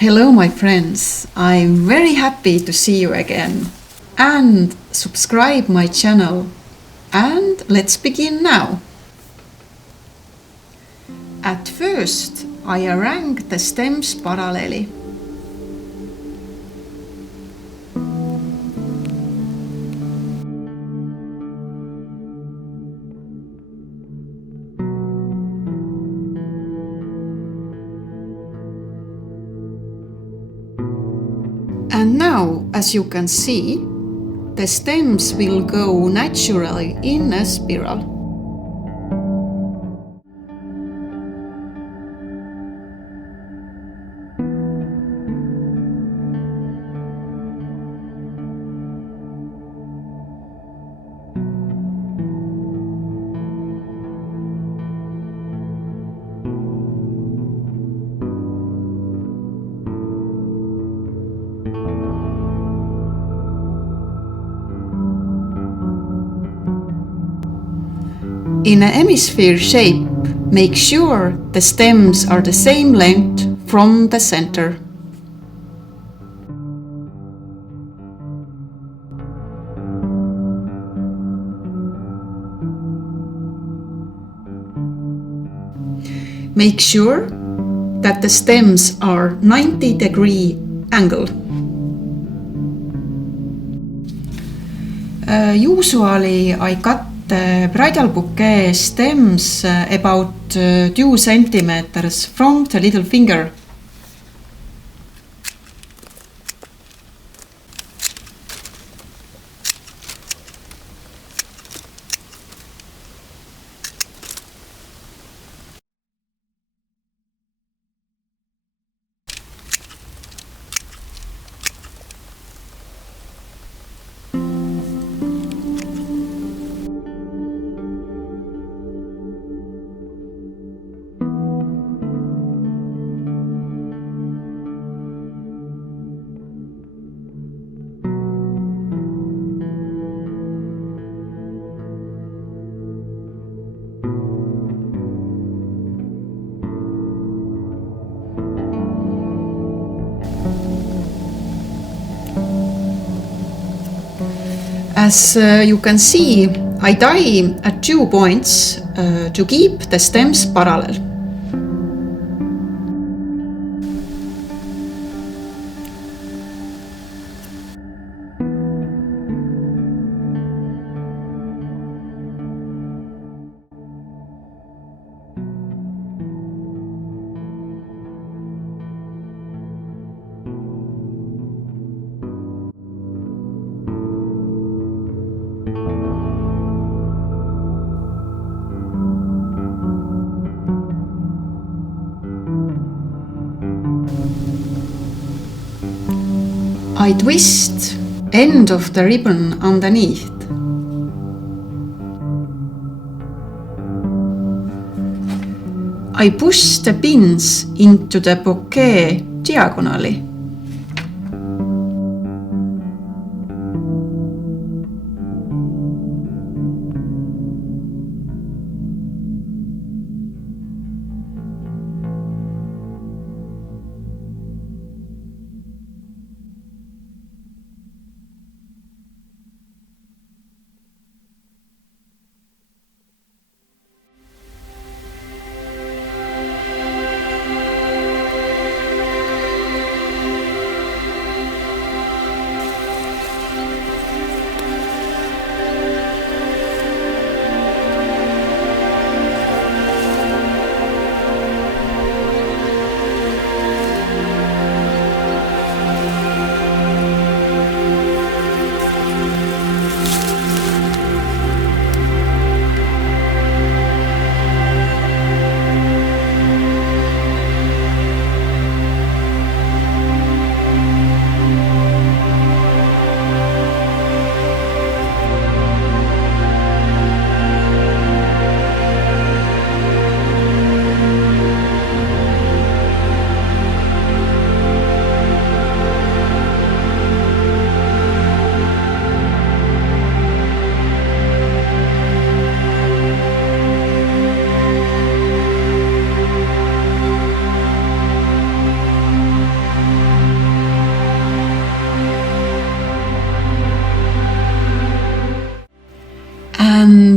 Hello, my friends. I'm very happy to see you again. And subscribe my channel. And let's begin now. At first, I arrange the stems parallelly. And now, as you can see, the stems will go naturally in a spiral. In a hemisphere shape, make sure the stems are the same length from the center. Make sure that the stems are 90-degree angle. Usually I cut the bridal bouquet stems about 2 centimeters from the little finger. As you can see, I tie at 2 points to keep the stems parallel. I twist end of the ribbon underneath. I push the pins into the bouquet diagonally.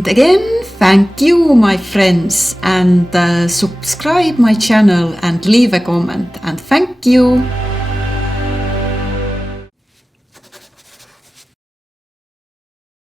And again, thank you, my friends, and subscribe my channel and leave a comment, and thank you.